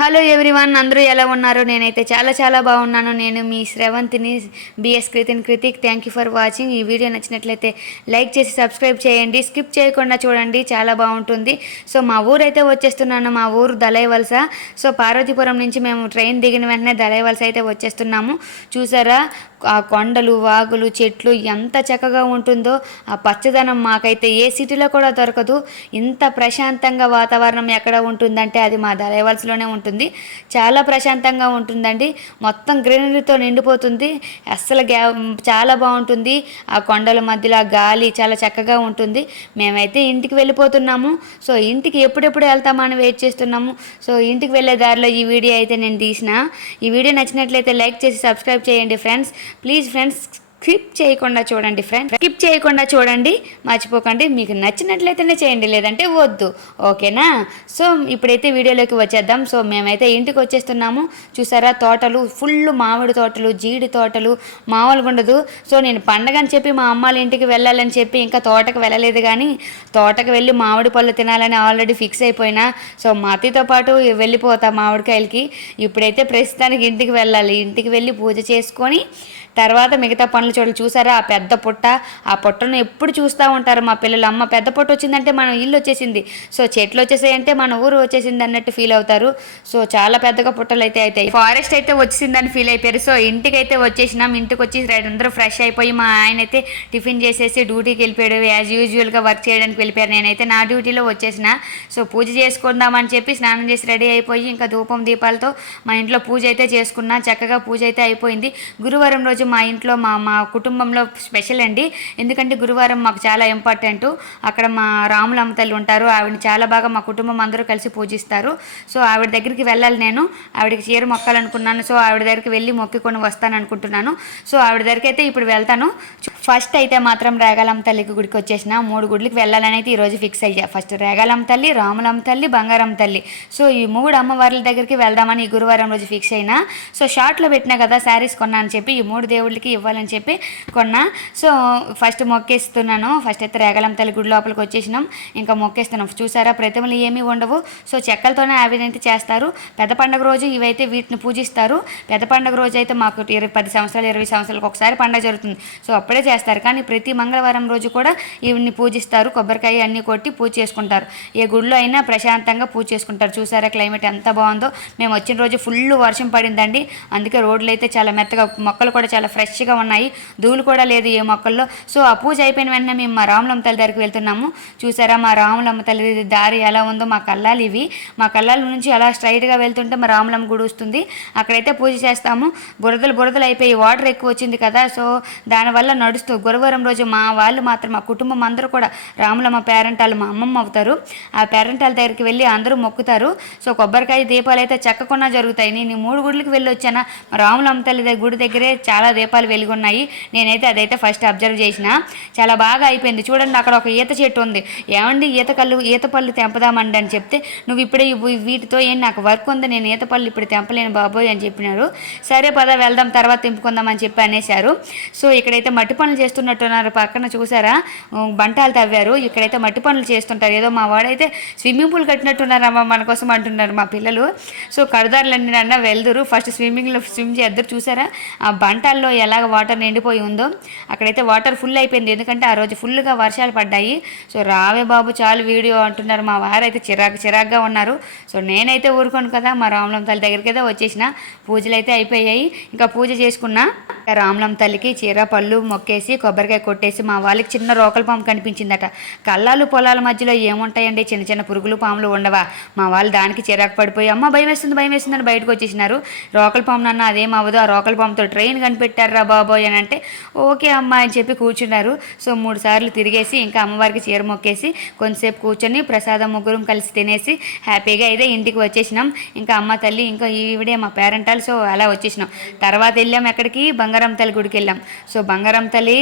Hello everyone, అందరూ ఎలా ఉన్నారు? నేనైతే చాలా బాగున్నాను. నేను మీ శ్రవంతిని, BS Krithik. Thank you for watching. ఈ వీడియో నచ్చినట్లయితే లైక్ చేసి సబ్స్క్రైబ్ చేయండి. స్కిప్ చేయకుండా చూడండి, చాలా బాగుంటుంది. సో మా ఊరైతే వచ్చేస్తున్నాను. మా ఊరు దళైవలస. సో పార్వతీపురం నుంచి మేము ట్రైన్ దిగిన వెంటనే దళైవలస అయితే వచ్చేస్తున్నాము. చూసారా ఆ కొండలు, వాగులు, చెట్లు ఎంత చక్కగా ఉంటుందో. ఆ పచ్చదనం మాకైతే ఏ సిటీలో కూడా దొరకదు. ఇంత ప్రశాంతంగా వాతావరణం ఎక్కడ ఉంటుందంటే అది మా దళైవలసలోనే ఉంటుంది. చాలా ప్రశాంతంగా ఉంటుందండి. మొత్తం గ్రీనరీతో నిండిపోతుంది. అస్సలు చాలా బాగుంటుంది. ఆ కొండల మధ్యలో ఆ గాలి చాలా చక్కగా ఉంటుంది. మేమైతే ఇంటికి వెళ్ళిపోతున్నాము. సో ఇంటికి ఎప్పుడెప్పుడు వెళ్తామని వెయిట్ చేస్తున్నాము. సో ఇంటికి వెళ్ళే దారిలో ఈ వీడియో అయితే నేను తీసిన. ఈ వీడియో నచ్చినట్లయితే లైక్ చేసి సబ్స్క్రైబ్ చేయండి ఫ్రెండ్స్. ప్లీజ్ ఫ్రెండ్స్, స్కిప్ చేయకుండా చూడండి ఫ్రెండ్స్. స్కిప్ చేయకుండా చూడండి, మర్చిపోకండి. మీకు నచ్చినట్లయితేనే చేయండి, లేదంటే వద్దు. ఓకేనా? సో ఇప్పుడైతే వీడియోలోకి వచ్చేద్దాం. సో మేమైతే ఇంటికి వచ్చేస్తున్నాము. చూసారా తోటలు, ఫుల్ మామిడి తోటలు, జీడి తోటలు, మామూలుగా ఉండదు. సో నేను పండగని చెప్పి మా అమ్మాళ్ళ ఇంటికి వెళ్ళాలని చెప్పి ఇంకా తోటకు వెళ్ళలేదు, కానీ తోటకు వెళ్ళి మామిడి పళ్ళు తినాలని ఆల్రెడీ ఫిక్స్ అయిపోయినా. సో మా అత్తయ్యతో పాటు వెళ్ళిపోతా మామిడికాయలకి. ఇప్పుడైతే ప్రస్తుతానికి ఇంటికి వెళ్ళాలి. ఇంటికి వెళ్ళి పూజ చేసుకొని తర్వాత మిగతా పనులు చూసారా ఆ పెద్ద పుట్ట. ఆ పుట్టను ఎప్పుడు చూస్తూ ఉంటారు మా పిల్లలు. అమ్మ పెద్ద పుట్ట వచ్చిందంటే మన ఇల్లు వచ్చేసింది, సో చెట్లు వచ్చేసాయంటే మన ఊరు వచ్చేసింది అన్నట్టు ఫీల్ అవుతారు. సో చాలా పెద్దగా పుట్టలు అయితే అవుతాయి. ఫారెస్ట్ అయితే వచ్చేసిందని ఫీల్ అయిపోయారు. సో ఇంటికి అయితే వచ్చేసినాం. ఇంటికి వచ్చి అందరూ ఫ్రెష్ అయిపోయి మా ఆయన అయితే టిఫిన్ చేసేసి డ్యూటీకి వెళ్ళిపోయాడు. యాజ్ యూజువల్గా వర్క్ చేయడానికి వెళ్ళిపోయారు. నేనైతే నా డ్యూటీలో వచ్చేసిన. సో పూజ చేసుకుందామని చెప్పి స్నానం చేసి రెడీ అయిపోయి ఇంకా ధూపం దీపాలతో మా ఇంట్లో పూజ అయితే చేసుకున్నా. చక్కగా పూజ అయితే అయిపోయింది. గురువారం రోజు మా ఇంట్లో మా కుటుంబంలో స్పెషల్ అండి. ఎందుకంటే గురువారం మాకు చాలా ఇంపార్టెంట్. అక్కడ మా రాములమ్మ తల్లి ఉంటారు. ఆవిడని చాలా బాగా మా కుటుంబం అందరూ కలిసి పూజిస్తారు. సో ఆవిడ దగ్గరికి వెళ్ళాలి. నేను ఆవిడకి చీర మొక్కాలనుకున్నాను. సో ఆవిడ దగ్గరికి వెళ్ళి మొక్కికొని వస్తాను అనుకుంటున్నాను. సో ఆవిడ దగ్గరికి అయితే ఇప్పుడు వెళ్తాను. ఫస్ట్ అయితే మాత్రం రేగాలమ్మ తల్లికి గుడికి వచ్చేసిన. 3 గుడికి వెళ్ళాలని అయితే ఈరోజు ఫిక్స్ అయ్యా. ఫస్ట్ రేగాలమ్మ తల్లి, రాములమ్మ తల్లి, బంగారమ్మ తల్లి. సో ఈ 3 అమ్మవార్ల దగ్గరికి వెళ్దామని ఈ గురువారం రోజు ఫిక్స్ అయినా. సో షార్ట్లో పెట్టినా కదా శారీస్ కొన్నా అని చెప్పి ఈ 3 దేవుళ్ళకి ఇవ్వాలని చెప్పి కొన్నా. So first మొక్కేస్తున్నాను. ఫస్ట్ అయితే రేగాలమ్మ తల్లి గుడి లోపలికి వచ్చేసినాం. ఇంకా మొక్కేస్తున్నాం. చూసారా ప్రతిమలు ఏమీ ఉండవు. సో చెక్కలతోనే అవినైతే చేస్తారు. పెద్ద పండుగ రోజు ఇవైతే వీటిని పూజిస్తారు. పెద్ద పండుగ రోజు అయితే మాకు 10 సంవత్సరాలు 20 సంవత్సరాలకు ఒకసారి పండుగ జరుగుతుంది. సో అప్పుడే చేస్తారు. కానీ ప్రతి మంగళవారం రోజు కూడా ఇవన్నీ పూజిస్తారు. కొబ్బరికాయ అన్నీ కొట్టి పూజ చేసుకుంటారు. ఏ గుడిలో అయినా ప్రశాంతంగా పూజ చేసుకుంటారు. చూసారా క్లైమేట్ ఎంత బాగుందో. మేము వచ్చిన రోజు ఫుల్ వర్షం పడిందండి. అందుకే రోడ్లు అయితే చాలా మెత్తగా, మొక్కలు కూడా చాలా ఫ్రెష్గా ఉన్నాయి. ధూళి కూడా లేదు ఏ మొక్కల్లో. సో ఆ పూజ అయిపోయిన వెంటనే మేము మా రాములమ్మ తల్లి దగ్గరికి వెళ్తున్నాము. చూసారా మా రాములమ్మ తల్లి దారి ఎలా ఉందో. మా కళ్ళాలు ఇవి. మా కళ్ళాల నుంచి అలా స్ట్రైట్గా వెళ్తుంటే మా రాములమ్మ గుడి వస్తుంది. అక్కడైతే పూజ చేస్తాము. బురదలు అయిపోయి వాటర్ ఎక్కువ వచ్చింది కదా. సో దానివల్ల నడుస్తూ గురువారం రోజు మా వాళ్ళు మాత్రం మా కుటుంబం అందరూ కూడా రాములమ్మ పేరెంటాలు మా అమ్మమ్మ అవుతారు. ఆ పేరెంటాల దగ్గరికి వెళ్ళి అందరూ మొక్కుతారు. సో కొబ్బరికాయ దీపాలు అయితే చక్కకుండా జరుగుతాయి. నేను 3 గుడికి వెళ్ళి వచ్చాను. రాములమ్మ తల్లి గుడి దగ్గరే చాలా దీపాలు వెలిగి ఉన్నాయి. నేనైతే అదైతే ఫస్ట్ అబ్జర్వ్ చేసిన. చాలా బాగా అయిపోయింది. చూడండి అక్కడ ఒక ఈత చెట్టు ఉంది. ఏమండి ఈత పళ్ళు తెంపదామండి అని చెప్తే, నువ్వు ఇప్పుడే వీటితో నాకు వర్క్ ఉంది, నేను ఈత పళ్ళు ఇప్పుడు తెంపలేను బాబోయ్ అని చెప్పినారు. సరే పద వెళ్దాం, తర్వాత తెంపుకుందాం అని చెప్పి అనేశారు. సో ఇక్కడైతే మట్టి పనులు చేస్తున్నట్టున్నారు. పక్కన చూసారా బంటాలు తవ్వారు. ఇక్కడైతే మట్టి పనులు చేస్తుంటారు. ఏదో మా వాడైతే స్విమ్మింగ్ పూల్ కట్టినట్టున్నారమ్మా మన కోసం అంటున్నారు మా పిల్లలు. సో కడదారులన్నీ అన్న వెళ్దురు. First స్విమ్మింగ్లో swim చేద్దరు. చూసారా ఆ బంటాల్లో ఎలాగ వాటర్ నిండిపోయి ఉందో. అక్కడైతే వాటర్ ఫుల్ అయిపోయింది. ఎందుకంటే ఆ రోజు ఫుల్గా వర్షాలు పడ్డాయి. సో రావే బాబు చాలు వీడియో అంటున్నారు. మా వారైతే చిరాగ్గా ఉన్నారు. సో నేనైతే ఊరుకోను కదా. మా రాములమ్మ తల్లి దగ్గరికి అయితే వచ్చేసిన. పూజలు అయితే అయిపోయాయి. ఇంకా పూజ చేసుకున్నా. రాములమ్మ తల్లికి చీర పళ్ళు మొక్కేసి కొబ్బరికాయ కొట్టేసి మా వాళ్ళకి చిన్న రోకల పాము కనిపించిందట. కళ్ళాలు పొలాల మధ్యలో ఏముంటాయండి, చిన్న చిన్న పురుగులు పాములు ఉండవా. మా వాళ్ళు దానికి చిరాకు పడిపోయి అమ్మ భయం వేస్తుంది అని బయటకు వచ్చేసినారు. రోకల పాము నన్ను అదేం అవ్వదు, ఆ రోకల పాముతో ట్రైన్ కనిపెట్టారా బాబోయ్ అని అంటే ఓకే అమ్మ అని చెప్పి కూర్చున్నారు. సో 3 సార్లు తిరిగేసి ఇంకా అమ్మవారికి చీర మొక్కేసి కొంతసేపు కూర్చొని ప్రసాదం ముగ్గురం కలిసి తినేసి హ్యాపీగా అయితే ఇంటికి వచ్చేసినాం. ఇంకా అమ్మ తల్లి ఇంకా ఈవిడే మా పేరెంటాలు. సో అలా వచ్చేసినాం. తర్వాత వెళ్ళాం ఎక్కడికి, బంగారం తల్లి గుడికి వెళ్ళాం. సో బంగారం తల్లి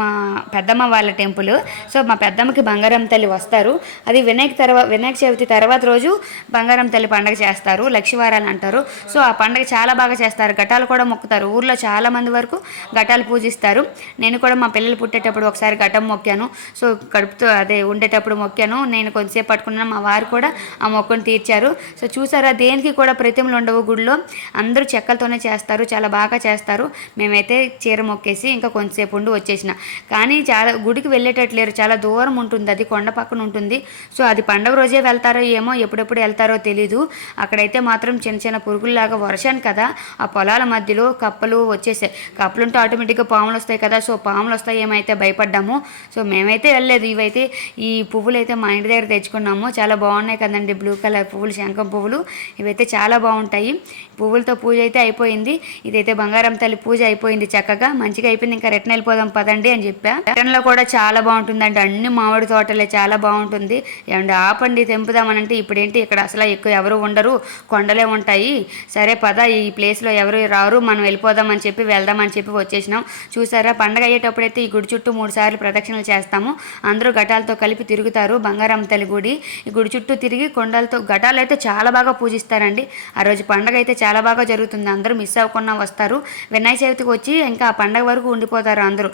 మా పెద్దమ్మ వాళ్ళ టెంపుల్. సో మా పెద్దమ్మకి బంగారం తల్లి వస్తారు. అది వినాయక చవితి తర్వాత రోజు బంగారం తల్లి పండుగ చేస్తారు. లక్షవారాలు అంటారు. సో ఆ పండుగ చాలా బాగా చేస్తారు. ఘటాలు కూడా మొక్కుతారు. ఊర్లో చాలా మంది వరకు ఘటాలు ఘటాలు పూజిస్తారు. నేను కూడా మా పిల్లలు పుట్టేటప్పుడు ఒకసారి ఘటం మొక్కాను. సో కడుపుతో అదే ఉండేటప్పుడు మొక్కాను. నేను కొంతసేపు పట్టుకున్నాను, మా వారు కూడా ఆ మొక్కను తీర్చారు. సో చూసారా, దేనికి కూడా ప్రతిమలు ఉండవు గుడిలో, అందరూ చెక్కలతోనే చేస్తారు, చాలా బాగా చేస్తారు. మేమైతే చీర మొక్కేసి ఇంకా కొంతసేపు ఉండి వచ్చేసిన. కానీ చాలా గుడికి వెళ్ళేటట్లేరు, చాలా దూరం ఉంటుంది, అది కొండ పక్కన ఉంటుంది. సో అది పండగ రోజే వెళ్తారో ఏమో, ఎప్పుడెప్పుడు వెళ్తారో తెలీదు. అక్కడైతే మాత్రం చిన్న చిన్న పురుగుల్లాగా వర్షాన్ని కదా ఆ పొలాల మధ్యలో కప్పలు వచ్చేసాయి. కప్పలుంటే ఆటోమేటిక్గా పాములు వస్తాయి కదా, సో పాములు వస్తాయి ఏమైతే భయపడ్డాము. సో మేమైతే వెళ్ళలేదు. ఇవైతే ఈ పువ్వులు అయితే మా ఇంటి దగ్గర తెచ్చుకున్నాము. చాలా బాగున్నాయి కదండి, బ్లూ కలర్ పువ్వులు, శంఖం పువ్వులు. ఇవైతే చాలా బాగుంటాయి. పువ్వులతో పూజ అయితే అయిపోయింది. ఇదైతే బంగారం తల్లి పూజ అయిపోయింది, చక్కగా మంచిగా అయిపోయింది. ఇంకా రిటర్న్ వెళ్ళిపోదాం పదండి అని చెప్పా. రిటర్న్లో కూడా చాలా బాగుంటుందండి, అన్ని మామిడి తోటలే, చాలా బాగుంటుంది. ఏమంటే ఆపండి తెంపుదామనంటే ఇప్పుడేంటి ఇక్కడ అసలు ఎక్కువ ఎవరు ఉండరు, కొండలే ఉంటాయి. సరే పద, ఈ ప్లేస్లో ఎవరు రారు, మనం వెళ్ళిపోదామని చెప్పి వెళ్దామని చెప్పి వచ్చేసినాం. చూసారా, పండగ అయ్యేటప్పుడైతే ఈ గుడి చుట్టూ 3 సార్లు ప్రదక్షిణలు చేస్తాము. అందరూ ఘటాలతో కలిపి తిరుగుతారు. బంగారం తల్లి గుడి, ఈ గుడి చుట్టూ తిరిగి కొండలతో ఘటాలు అయితే చాలా బాగా పూజిస్తారండి. ఆ రోజు పండగ అయితే చాలా బాగా జరుగుతుంది. అందరూ మిస్ అవ్వకుండా వస్తారు. వినాయక చవితికి వచ్చి ఇంకా ఆ పండగ వరకు ఉండిపోతారు అందరూ.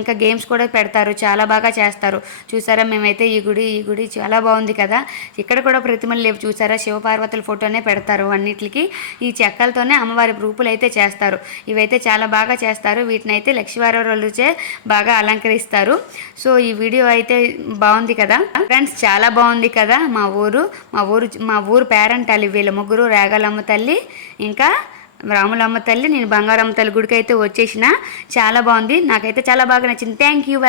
ఇంకా గేమ్స్ కూడా పెడతారు, చాలా బాగా చేస్తారు. చూసారా, మేమైతే ఈ గుడి చాలా బాగుంది కదా. ఇక్కడ కూడా ప్రతిమలు లేవు చూసారా, శివపార్వతుల ఫోటోనే పెడతారు అన్నిటికి. ఈ చెక్కలతోనే అమ్మవారి రూపులు అయితే చేస్తారు. ఇవైతే చాలా బాగా చేస్తారు. వీటిని అయితే లక్ష్మీవారం రోజుచే బాగా అలంకరిస్తారు. సో ఈ వీడియో అయితే బాగుంది కదా ఫ్రెండ్స్, చాలా బాగుంది కదా. మా ఊరు పేరెంట్ తల్లి వీళ్ళ ముగ్గురు, రేగాలమ్మ తల్లి ఇంకా రాములమ్మ తల్లి, నేను బంగారమ్మ తల్లి గుడికి అయితే వచ్చేసిన. చాలా బాగుంది, నాకైతే చాలా బాగా నచ్చింది. Thank you.